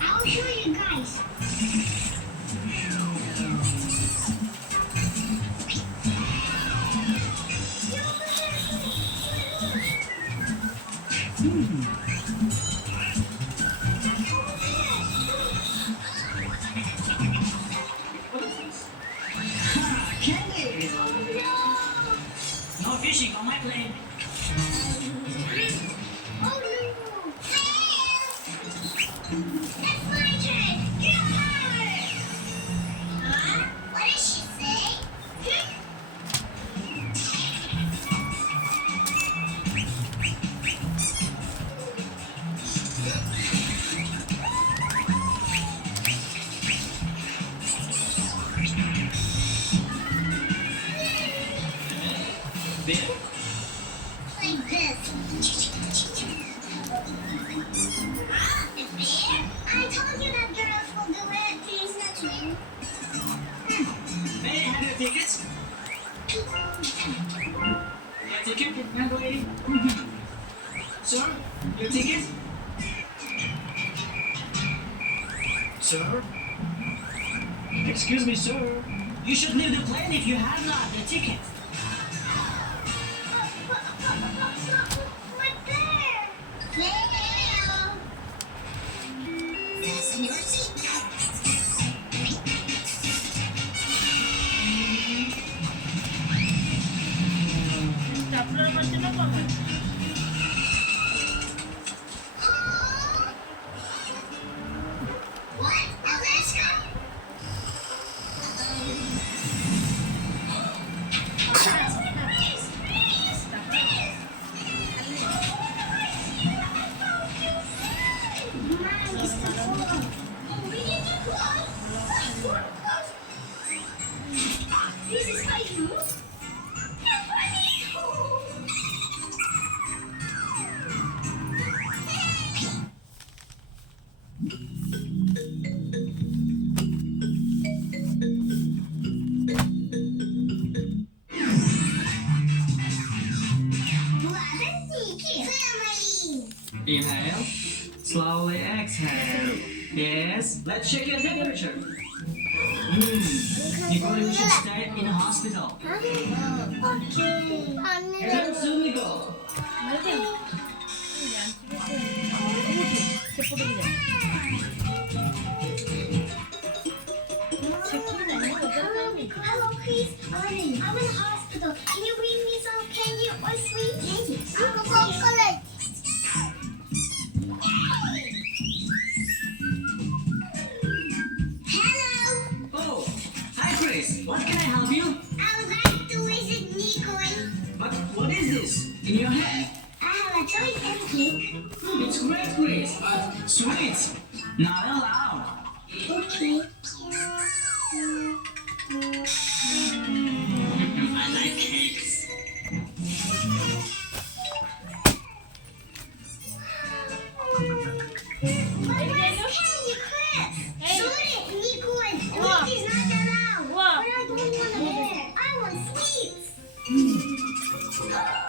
I'll show you guys. Candy! No fishing on my plane. Oh no! That's my turn! Good! Huh? What did she say? There. Like this. The bear? I told you that girls will do it. Please not me. May I have your tickets? Your ticket, young lady? Sir, your ticket? Sir? Excuse me, sir. You should leave the plane if you have not the ticket. What bear? Leo! Fasten your seatbelt. What? Alaska? Mom, it's the phone. Oh, we need to close. This is how you move? You're funny. Family. Inhale. Slowly exhale. Yes. Let's check your temperature. Nicole, you should stay in the hospital. Okay. Here comes soon, Nicole. Hello, Chris. I'm in the hospital. Can you bring me some candy or sweet? Candy. Chocolate. Hello. Oh, hi, Chris. What can I help you? I would like to visit Nicole. What is this in your hand? I have a toy and cake. It's great, Chris, but sweet. Not